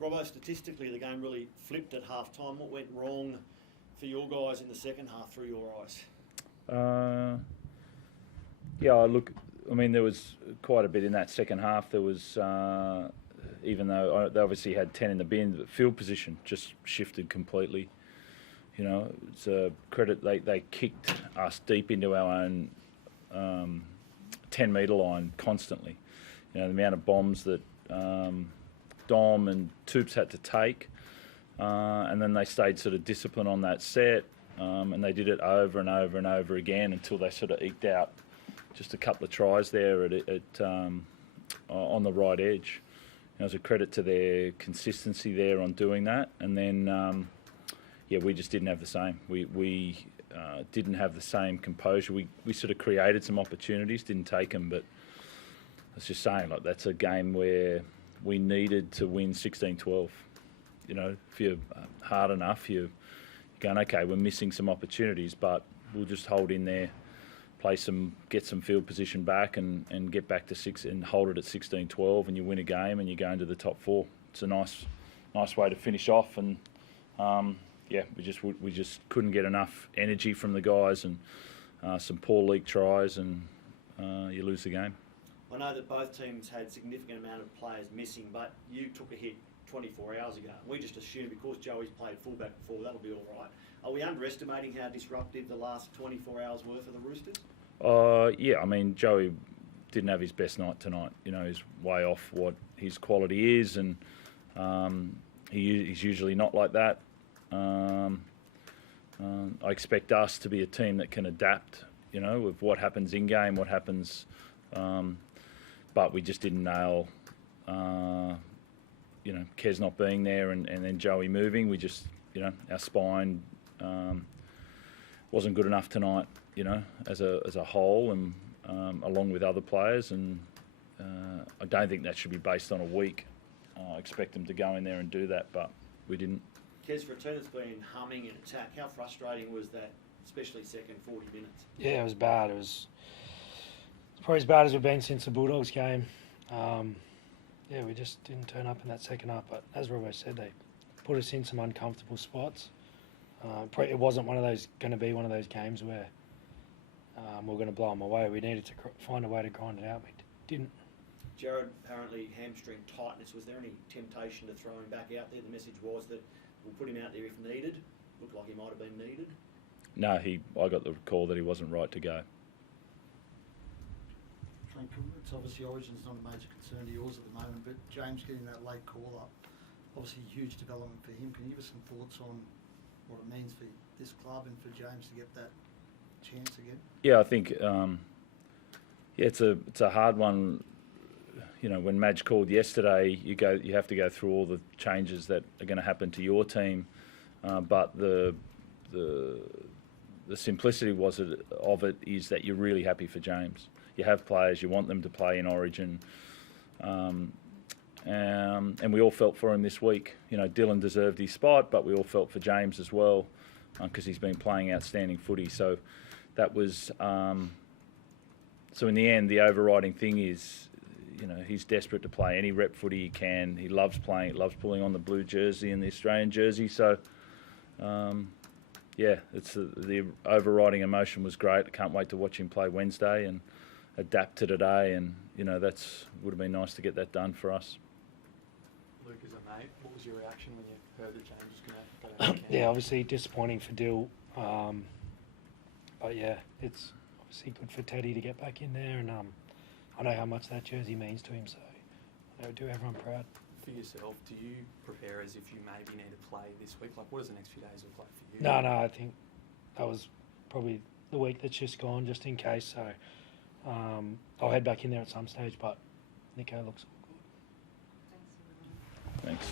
Robbo, statistically, the game really flipped at half-time. What went wrong for your guys in the second half through your eyes? There was quite a bit in that second half. There was, even though they obviously had 10 in the bin, but field position just shifted completely. It's a credit they kicked us deep into our own 10-metre line constantly. The amount of bombs that Dom and Toops had to take, and then they stayed sort of disciplined on that set, and they did it over and over and over again until they sort of eked out just a couple of tries there on the right edge. It was a credit to their consistency there on doing that, and then we just didn't have the same. We didn't have the same composure. We sort of created some opportunities, didn't take them, but I was just saying, like, that's a game where we needed to win 16-12. If you're hard enough, you're going, okay, we're missing some opportunities, but we'll just hold in there, get some field position back and get back to 6 and hold it at 16-12, and you win a game and you go into the top 4. It's a nice way to finish off, and we just couldn't get enough energy from the guys, and some poor league tries, and you lose the game. I know that both teams had significant amount of players missing, but you took a hit 24 hours ago. We just assumed because Joey's played fullback before, that'll be all right. Are we underestimating how disruptive the last 24 hours were for the Roosters? Joey didn't have his best night tonight. He's way off what his quality is, and he's usually not like that. I expect us to be a team that can adapt, with what happens in game, what happens, but we just didn't nail, Kez not being there and then Joey moving. We just, our spine wasn't good enough tonight, as a whole, and along with other players, and I don't think that should be based on a week. I expect them to go in there and do that, but we didn't. Kez, for a team that's been humming in attack, how frustrating was that, especially second 40 minutes? Yeah, it was bad. It was probably as bad as we've been since the Bulldogs game. We just didn't turn up in that second half, but as Robbo said, they put us in some uncomfortable spots. It wasn't going to be one of those games where we're going to blow them away. We needed to find a way to grind it out. We didn't. Jared, apparently hamstring tightness. Was there any temptation to throw him back out there? The message was that we'll put him out there if needed. Looked like he might have been needed. No, I got the call that he wasn't right to go. Trent, it's obviously Origin's not a major concern to yours at the moment, but James getting that late call-up, obviously huge development for him. Can you give us some thoughts on what it means for this club and for James to get that chance again? Yeah, I think it's a hard one. When Madge called yesterday, you have to go through all the changes that are going to happen to your team, but the simplicity of it is that you're really happy for James. You have players, you want them to play in Origin, and we all felt for him this week. Dylan deserved his spot, but we all felt for James as well, because he's been playing outstanding footy. So that was so in the end, the overriding thing is, he's desperate to play any rep footy he can. He loves playing, loves pulling on the blue jersey and the Australian jersey. So, it's the overriding emotion was great. I can't wait to watch him play Wednesday and adapt to today. And, would have been nice to get that done for us. Luke, as a mate, what was your reaction when you heard that James was going to go out? Yeah, obviously disappointing for Dill. But it's obviously good for Teddy to get back in there, and I know how much that jersey means to him, so I do everyone proud. For yourself, do you prepare as if you maybe need to play this week? Like, what does the next few days look like for you? No, I think that was probably the week that's just gone, just in case, so I'll head back in there at some stage, but Nico looks all good. Thanks.